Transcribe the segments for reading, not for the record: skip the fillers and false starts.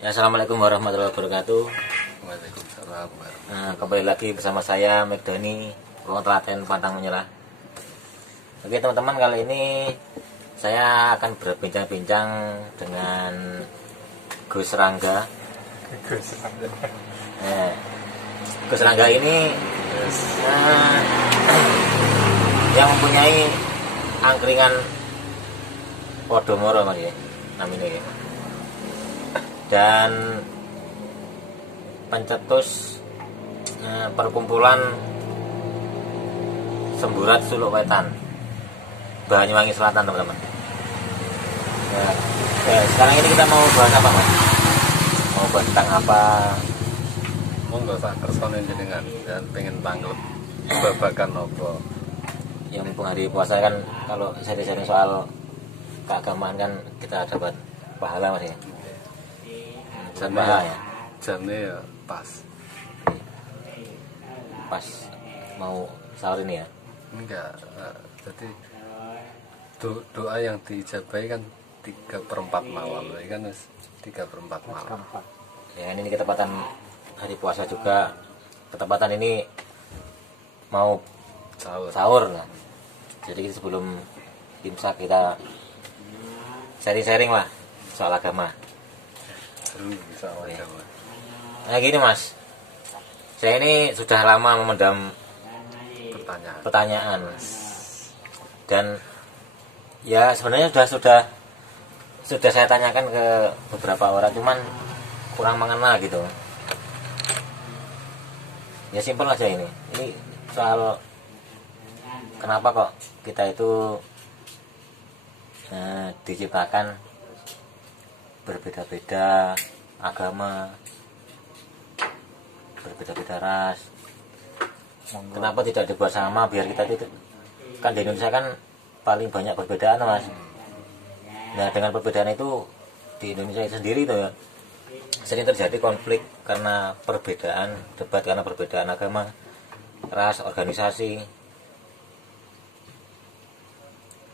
Ya, assalamualaikum warahmatullahi wabarakatuh. Waalaikumsalam. Nah, kembali lagi bersama saya Megdani, Wong Telaten Pantang Menyerah. Oke teman-teman, kali ini saya akan berbincang-bincang dengan Gus Rangga. Gus Rangga ini yang mempunyai angkringan Podomoro mas ya, namanya ya. Dan pencetus perkumpulan Semburat Suluk Wetan, Banyuwangi Selatan teman-teman. Sekarang ini kita mau bahas apa mas? Mau bahas tentang apa? Mau nggak usah tersonin jenengan dan pengen tangglep babakan apa? Yang mumpung hari puasa kan, kalau sharing-sharing soal keagamaan kan kita dapat pahala mas ya. Jamnya ya pas mau sahur ini ya. Enggak, jadi doa yang diijabahi kan 3/4 malam, kan 3/4 malam. Ya ini ketepatan hari puasa juga, ketepatan ini mau sahur lah. Jadi sebelum imsak kita sharing-sharing lah soal agama. Seru bisa aja. Nah gini mas, saya ini sudah lama memendam pertanyaan dan ya sebenarnya sudah saya tanyakan ke beberapa orang, cuman kurang mengenal gitu. Ya simpel aja ini soal kenapa kok kita itu diciptakan berbeda-beda agama, berbeda-beda ras. Kenapa tidak dibuat sama biar kita itu kan di Indonesia kan paling banyak perbedaan mas. Nah dengan perbedaan itu di Indonesia itu sendiri itu ya sering terjadi konflik karena perbedaan, debat karena perbedaan agama, ras, organisasi.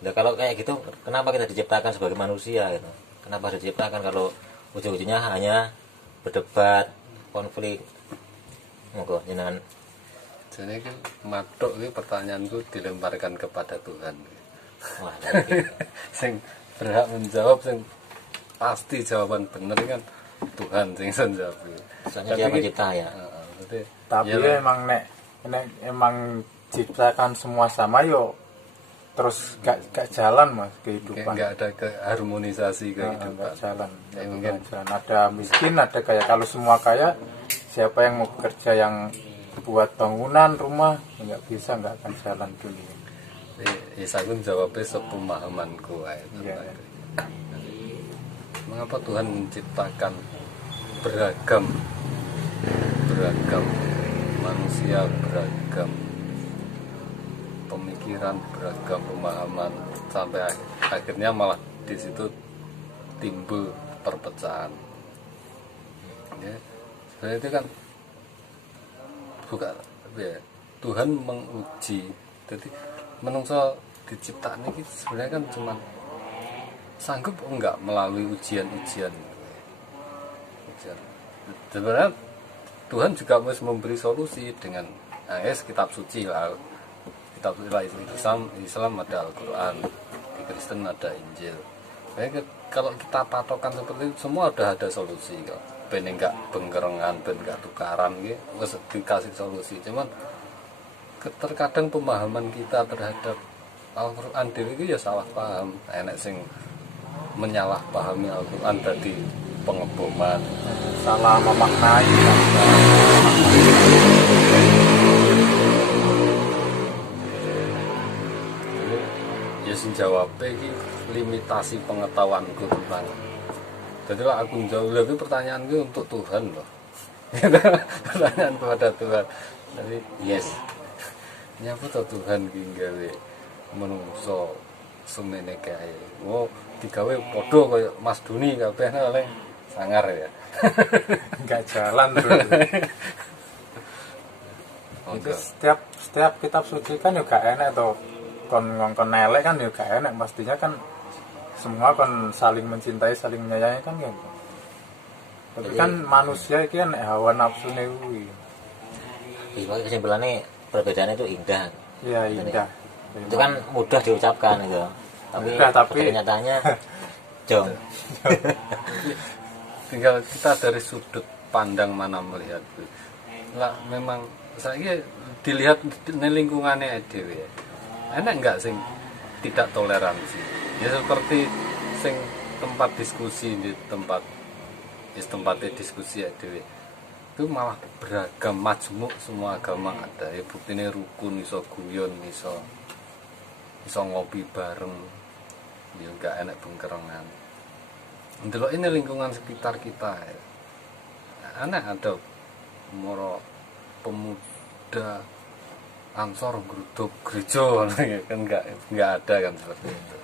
Nah kalau kayak gitu kenapa kita diciptakan sebagai manusia gitu? Kenapa diciptakan kalau ujung-ujungnya hanya berdebat, konflik? Monggo jenengan. Jadi kan matok ini pertanyaanku dilemparkan kepada Tuhan. Wah, Sing berhak menjawab, sing pasti jawaban bener kan Tuhan sing jawab. Soalnya dia pencipta ya. Tapi ya, emang ciptakan semua sama yo. Terus gak jalan mas kehidupan. Gak ada keharmonisasi kehidupan. Gak jalan. Ya, mungkin ada miskin, ada kaya. Kalau semua kaya, siapa yang mau bekerja yang buat bangunan rumah nggak bisa, nggak akan jalan dulu. Ya saya jawabnya sepemahamanku. Ya. Mengapa Tuhan menciptakan beragam manusia, beragam pemikiran, beragam pemahaman, sampai akhirnya malah di situ timbul perpecahan. Ya, sebenarnya itu kan bukan ya, Tuhan menguji. Jadi menungso diciptakan ini sebenarnya kan cuma sanggup enggak melalui ujian-ujian. Sebenarnya Tuhan juga harus memberi solusi dengan kitab suci lah. Kitab Islam ada Al-Quran, di Kristen ada Injil. Kalau kita patokan seperti itu, semua udah ada solusi kok. Ben enggak bengkerengan, ben enggak tukaran gitu, wis dikasih solusi. Cuman terkadang pemahaman kita terhadap Al-Quran diri itu ya salah paham. Enek sing menyalahpahami Al-Quran tadi pengeboman, Salah memaknai. ya sing jawabnya ini limitasi pengetahuanku tentang. Jadi lah aku jawab lagi pertanyaanku untuk Tuhan loh. Pertanyaan kepada Tuhan. Jadi yes. Nyapa to Tuhan ki gawe menungso semene kae. Oh, digawe padha kaya Mas Duni kabeh oleh sangar ya. Nggak jalan dulu. Itu setiap kitab suci kan juga enak tuh. Kon elek kan juga enak, pastinya kan semua kan saling mencintai, saling menyayangi kan gitu. Tapi kan manusia iki kan hawa nafsune kuwi. sebagai kesimpulannya perbedaan itu indah. Iya, indah. Itu kan mudah diucapkan gitu. Tapi Mudah, tapi kenyataannya jong. Tinggal kita dari sudut pandang mana melihat. Lah memang saya dilihat di lingkungannya dhewe. Enak enggak sing tidak toleransi? Ya seperti sing tempat diskusi di tempat diskusi dhewe. Itu malah beragam majmuk, semua agama ada. Ya buktine rukun, iso guyon, iso ngopi bareng. Ya enggak enak bengkerengan. Ndelok ini lingkungan sekitar kita ya. Aneh ada moro pemuda Ansor geruduk gereja kan enggak ada kan seperti itu.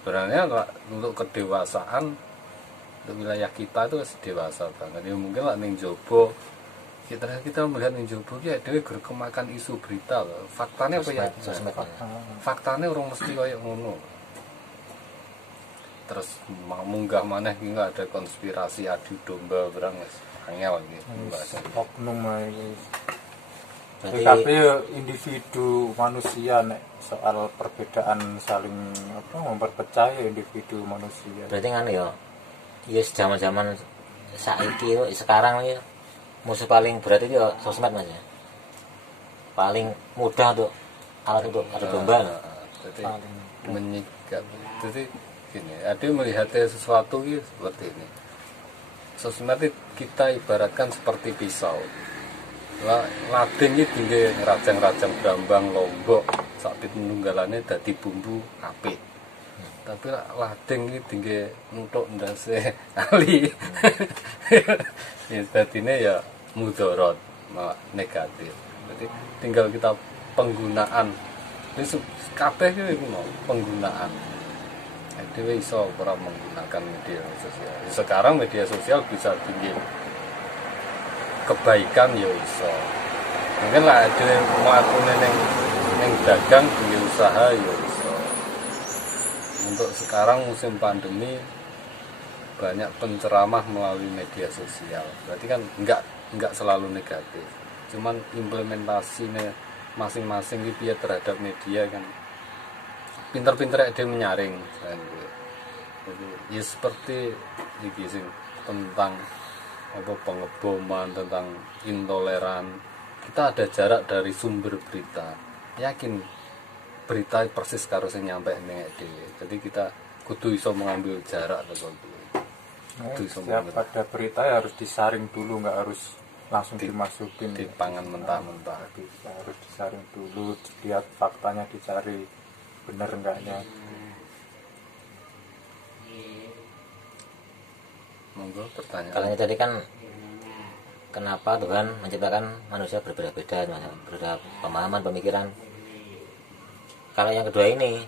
Sebenarnya untuk kedewasaan untuk wilayah kita itu dewasa banget. Ya mungkin lah ning jobo kita melihat ning jobo ya dhewe gur kemakan isu berita loh. Faktanya apa ya? Faktanya orang mesti kayak ngono. Terus munggah maneh ki enggak ada konspirasi adu domba berang angel gitu. Oknum ae. Tapi individu manusia nek soal perbedaan saling memperpecah individu manusia. Berarti kan ya zaman-zaman saiki sekarang ya musuh paling berat itu ya sosmed Mas ya. Paling mudah untuk alat untuk adu domba. Jadi menyikap. Jadi gini, ada melihatnya sesuatu gitu seperti ini. Sosmed kita ibaratkan seperti pisau. Lading iki tinggi rajang-rajang Brambang Lombok sakit menunggalannya dadi bumbu apik. Tapi lading iki tinggi untuk ndase ali. Ya dadine ya mudarat, malah negatif. Jadi tinggal kita penggunaan. Wis kabeh iki mau penggunaan. Dhewe iso ora menggunakan media sosial. Sekarang media sosial bisa tinggi kebaikan ya iso. Mungkin lah ada melakukan yang dagang punya usaha ya iso. Untuk sekarang musim pandemi banyak penceramah melalui media sosial. Berarti kan enggak selalu negatif. Cuman implementasinya masing-masing itu ya terhadap media kan pinter-pinter ada menyaring kan. Jadi ya seperti iki sing tentang apa pengeboman, tentang intoleran. Kita ada jarak dari sumber berita. Yakin berita persis karo sing nyampe ning dhewe. Jadi kita kudu iso mengambil jarak tertentu. Setiap ada berita ya harus disaring dulu, nggak harus langsung dimasukin di pangan mentah-mentah. Bisa harus disaring dulu, lihat faktanya, dicari bener enggaknya. Monggo pertanyaan. Kalau yang tadi kan kenapa Tuhan menciptakan manusia berbeda-beda, berbeda pemahaman, pemikiran. Kalau yang kedua ini,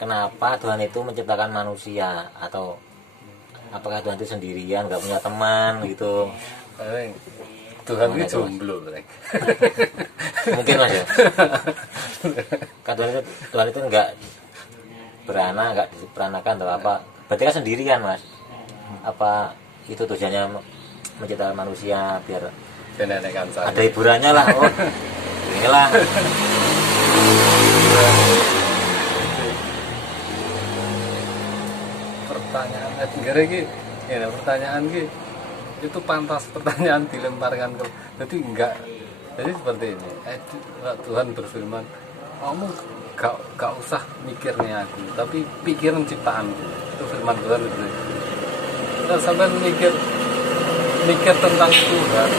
kenapa Tuhan itu menciptakan manusia, atau apakah Tuhan itu sendirian, nggak punya teman gitu? Tuhan itu jomblo, mungkin Mas ya. Kan Tuhan itu nggak beranak, nggak diperanakan atau apa? Berarti kan sendirian Mas. Apa itu tujuannya menciptakan manusia biar ada hiburannya lah? Oh, inilah. Pertanyaan pertanyaan itu pantas pertanyaan dilemparkan ke. Jadi enggak. Jadi seperti ini. Tuhan berfirman, kamu gak usah mikirnya aku, tapi pikiran ciptaanku. Itu firman Tuhan itu. Kita sampai mikir tentang Tuhan.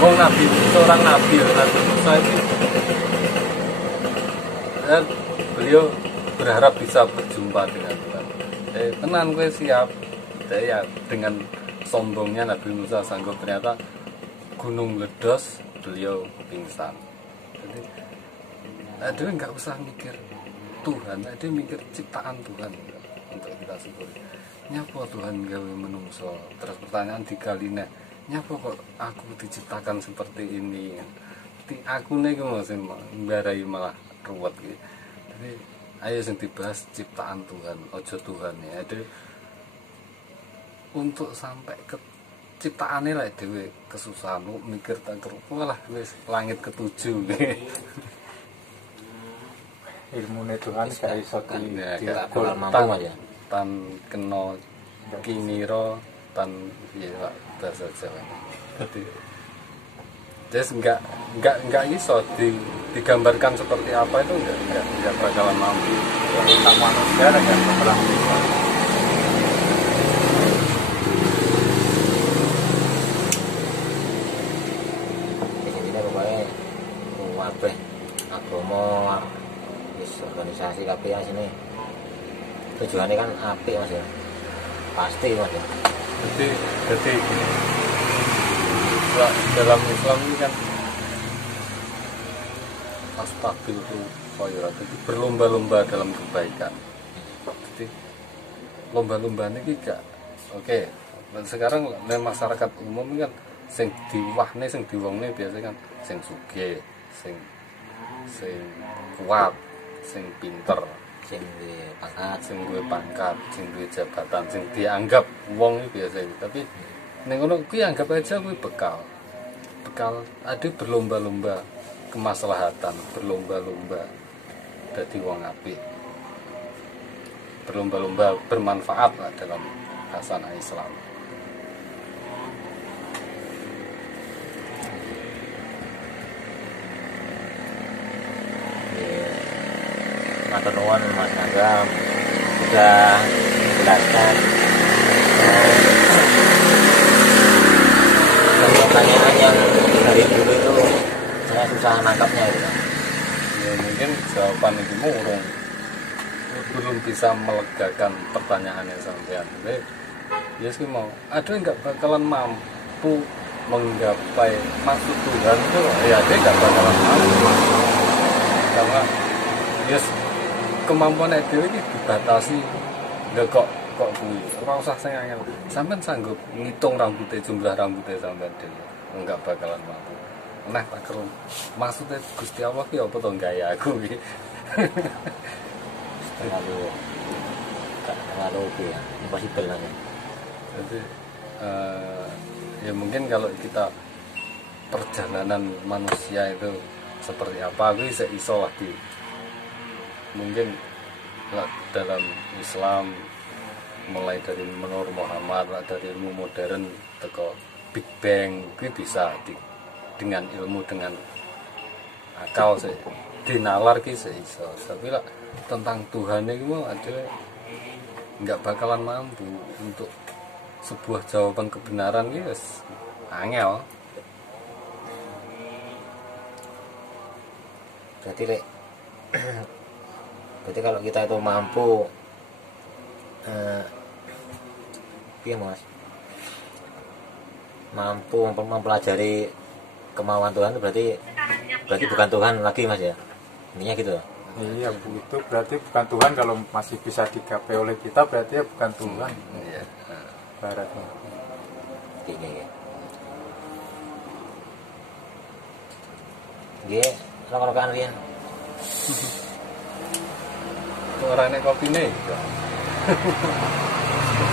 Nabi, seorang nabi Musa itu, dan beliau berharap bisa berjumpa dengan Tuhan. Tenan gue siap. Ya dengan sombongnya Nabi Musa sanggup, ternyata gunung ledos, beliau pingsan. Jadi dia nggak usah mikir Tuhan, dia mikir ciptaan Tuhan untuk kita syukuri. Nyapa Tuhan gawe menungso. Terus pertanyaan digaline, nyapa kok aku diciptakan seperti ini? Aku nih masih mbarai malah ruwet gitu. Jadi ayo sing dibahas ciptaan Tuhan, ojo Tuhan ya. Jadi untuk sampai ke ciptaane lah dhewe kesusahan mikir tak walah wis langit ketujuh. ilmu Tuhan gak iso diukur. mampu aja. Tan kena kiniro tan ya Pak, bahasa Jawa. Jadi terus enggak iso digambarkan seperti apa itu enggak bakalan mampu. Tentang manusia dan yang telah Di sini pokoknya kabeh agama wis organisasi kabeh yang sini tujuannya kan apik Mas ya, pasti Mas ya. Jadi dalam Islam ini kan astabil itu khairat itu berlomba-lomba dalam kebaikan. Jadi lomba-lomba ini gak oke. Dan sekarang masyarakat umum kan sing diwahne sing diwongne biasanya kan sing sugih, sing kuat, sing pinter, Sing duwe pangkat, sing duwe jabatan, sing dianggap wong iki biasa. Tapi ning ngono kuwi anggap aja kuwi bekal. Ada berlomba-lomba kemaslahatan, berlomba-lomba dadi wong apik. Berlomba-lomba bermanfaat lah dalam hasanah Islam. matur nuwun Mas Agam sudah menjelaskan pertanyaan yang dari dulu itu saya susah nangkapnya gitu. Ya mungkin jawaban itu belum bisa melegakan pertanyaannya sampean. Jadi ya sih mau ada nggak bakalan mampu menggapai maksud Tuhan itu ya dia nggak bakalan mampu karena yes kemampuan itu ini dibatasi. Nggak kok kuwi ora usah sing angel sampean sanggup ngitung jumlah rambutnya sampean dhewe nggak bakalan mampu. Nah tak keren maksudnya Gusti Allah ki apa to gaya aku ki terlalu ya impossible lah ya. Jadi ya mungkin kalau kita perjalanan manusia itu seperti apa aku bisa iso lah di mungkin dalam Islam mulai dari menurut Muhammad dari ilmu modern teko Big Bang gue bisa dengan ilmu dengan akal sih dinalar ki iso tapi lah tentang Tuhan itu ada nggak bakalan mampu untuk sebuah jawaban kebenaran guys angel. Berarti kalau kita itu mampu Mas mampu mempelajari kemauan Tuhan itu berarti bukan Tuhan lagi Mas ya, intinya gitu. Iya Bu, itu berarti bukan Tuhan. Kalau masih bisa digapai oleh kita berarti ya bukan Tuhan. Iya. Baratnya Ini ya. Nggih, rokok-rokokan riyen. Orangnya kopi nih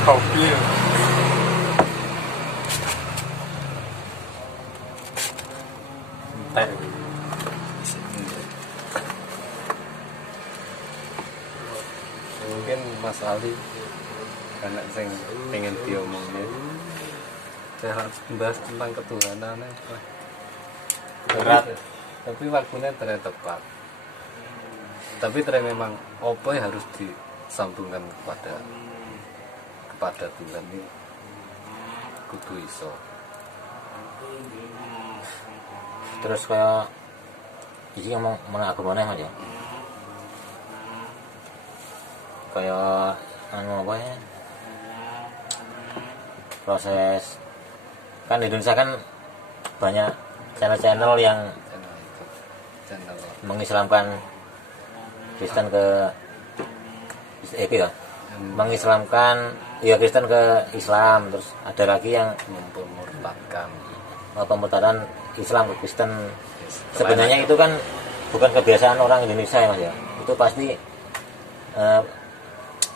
kopi teh. Mungkin Mas Ali karena saya pengen diomongin saya harus membahas tentang ketuhanan Berat. tapi waktunya ternyata tepat tapi ternyata memang apa yang harus disambungkan kepada Tuhan ini kudu iso. Terus kayak iki ngomong agama Mas ya. Kayak apa ya? Proses kan di Indonesia kan banyak channel-channel yang Channel mengislamkan Kristen ke mengislamkan ya Kristen ke Islam, terus ada lagi yang mempermurtadkan pemurtadan Islam ke Kristen. Sebenarnya itu kan bukan kebiasaan orang Indonesia ya Mas ya, itu pasti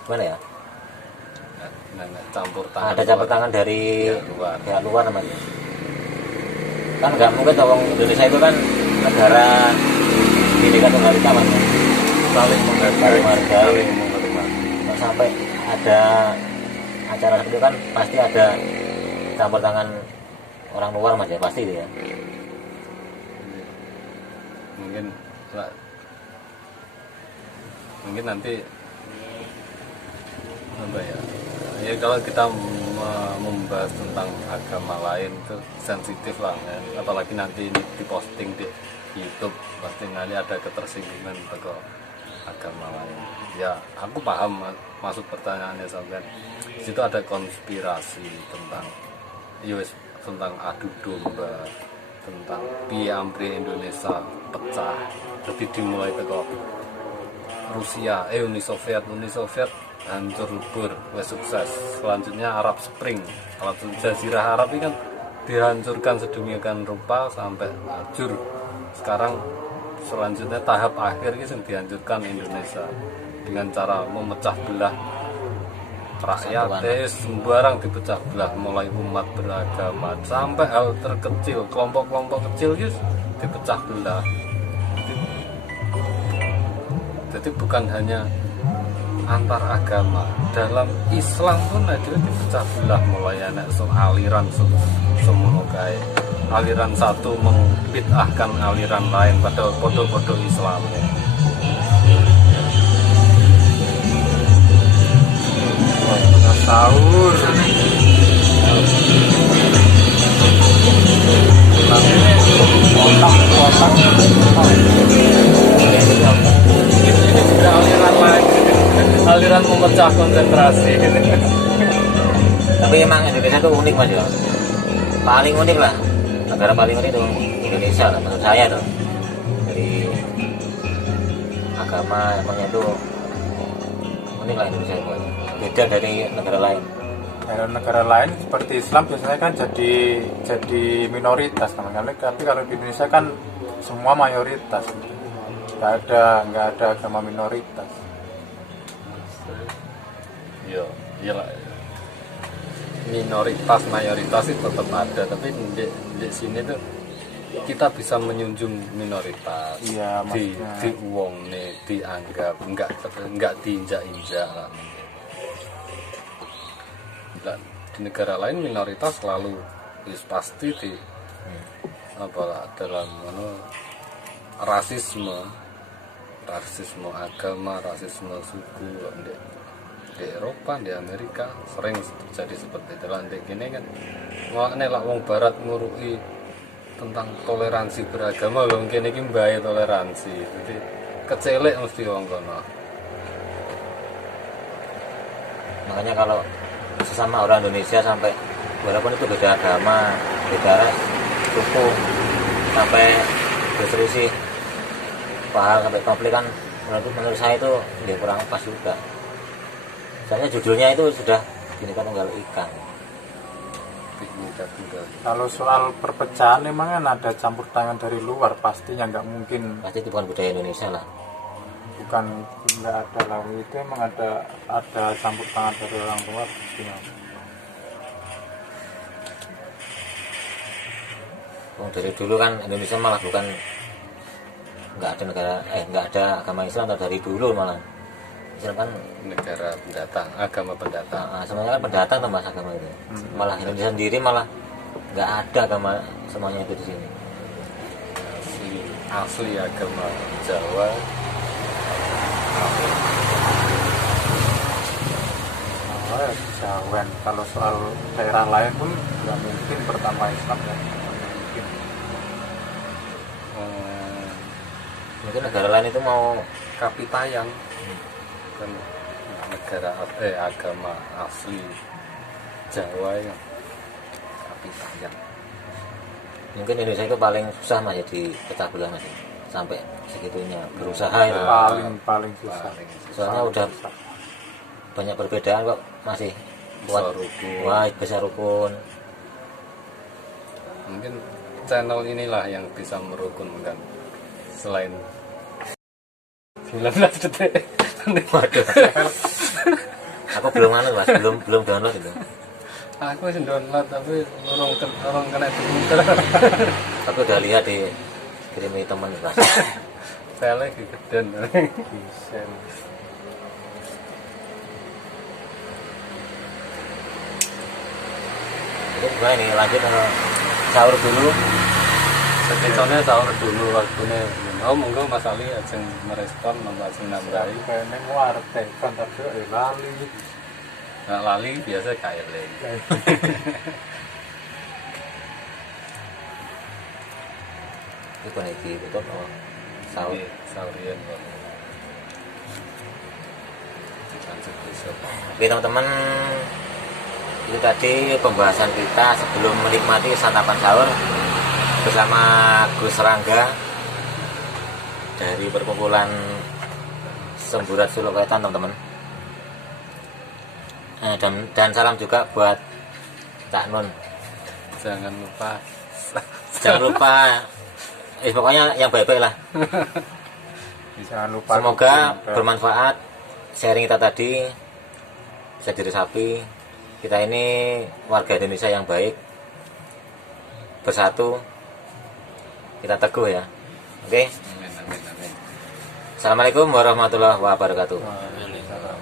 gimana ya, campur tangan ada campur tangan dari pihak luar. Mas. Kan nggak mungkin orang Indonesia itu kan negara Bhinneka Tunggal Ika Mas. Saling menghargai, saling menerima. Kalau sampai ada acara seperti itu kan pasti ada campur tangan orang luar Mas ya, pasti itu ya. Mungkin nanti apa ya, ya kalau kita membahas tentang agama lain itu sensitif lah ya. Apalagi nanti ini diposting di YouTube pasti nanti ada ketersinggungan ke agama lain. Ya aku paham maksud pertanyaannya sampai di situ ada konspirasi tentang US, tentang adu domba, tentang piamri Indonesia pecah, jadi dimulai ke Rusia, Uni Soviet hancur lebur, wes sukses. Selanjutnya Arab Spring, Jazirah Arab ini kan dihancurkan sedemikian rupa sampai hancur. Sekarang selanjutnya tahap akhir ini yang dihancurkan Indonesia dengan cara memecah belah rakyat, sembarang dipecah belah, mulai umat beragama sampai hal terkecil, kelompok-kelompok kecil itu dipecah belah. Jadi bukan hanya antar agama, dalam Islam pun ada dipecah belah, mulai anak aliran semua kayak aliran satu membid'ahkan aliran lain pada podo-podo Islam. Sahur Ini juga aliran lain, aliran memecah konsentrasi. Tapi emang Indonesia itu unik Mas ya, paling unik lah, negara paling unik itu Indonesia lah menurut saya tuh. Dari agama emangnya itu unik lah Indonesia itu, beda dari negara lain. negara lain seperti Islam biasanya kan jadi minoritas kan, tapi kalau di Indonesia kan semua mayoritas, nggak ada agama minoritas. Iya, iyalah. Minoritas mayoritas itu tetap ada, tapi di sini tuh kita bisa menjunjung minoritas. Iya, di maksudnya uang nih dianggap enggak diinjak-injak lah. Dan di negara lain minoritas selalu pasti di apalah dalam rasisme agama, rasisme suku. Di Eropa, di Amerika sering terjadi seperti itu. Di gini kan makanya lah wong barat ngurui tentang toleransi beragama loh, mungkin ini mbaya toleransi, jadi kecelek mesti wong kono. Makanya kalau sesama orang Indonesia sampai walaupun itu beda agama, beda ras, suku, sampai berselisih paham sampai konflik kan, menurut saya itu ya kurang pas juga. Soalnya judulnya itu sudah Bhinneka Tunggal Ika. Kalau soal perpecahan memang kan ada campur tangan dari luar, pastinya nggak mungkin. Pasti itu bukan budaya Indonesia lah. Bukan, nggak ada lah, itu emang ada campur tangan dari orang luar pastinya. Dari dulu kan Indonesia malah bukan nggak ada agama Islam atau dari dulu malah. Islam kan Negara pendatang, agama pendatang. semuanya kan pendatang tuh Mas agama itu. Malah Indonesia sendiri malah nggak ada agama semuanya itu di sini. Asli agama Jawa. Jawa. Kalau soal daerah lain pun nggak mungkin pertama Islam ya. Mungkin. Mungkin negara lain itu mau Kapitayang kan negara agama asli Jawa yang Kapitayang. mungkin Indonesia itu paling susah Mas ya di pecah belah Mas, sampai segitunya berusaha itu. Paling susah. Soalnya udah banyak perbedaan kok masih buat besar rukun. Mungkin channel inilah yang bisa merukunkan selain 19 detik. Waduh. Aku belum anu mas, belum download itu. Aku sih download tapi orang kena komputer. Aku udah lihat di kirimi temen mas. Saya lagi geden. Bisa. Itu gimana nih, lanjut sahur dulu. Sekitarnya sahur dulu waktunya. Oh monggo Mas Ali ajeng merespon nambahi. Kayaknya warteg kan tapi lali. Nah lali biasa KLE. Itu kan iki tutup sahur. Sahurian. Lanjut besok. Oke teman-teman, itu tadi pembahasan kita sebelum menikmati santapan sahur bersama Gus Rangga dari perkumpulan Semburat Suluwetan teman-teman. Dan salam juga buat Cak Nun. Jangan lupa. Jangan lupa, pokoknya yang baik-baik lah. Jangan lupa. Semoga bermanfaat sharing kita tadi, bisa diresapi. Kita ini warga Indonesia yang baik, bersatu, kita teguh ya. Oke. Amin amin amin. Assalamualaikum warahmatullahi wabarakatuh. Waalaikumsalam.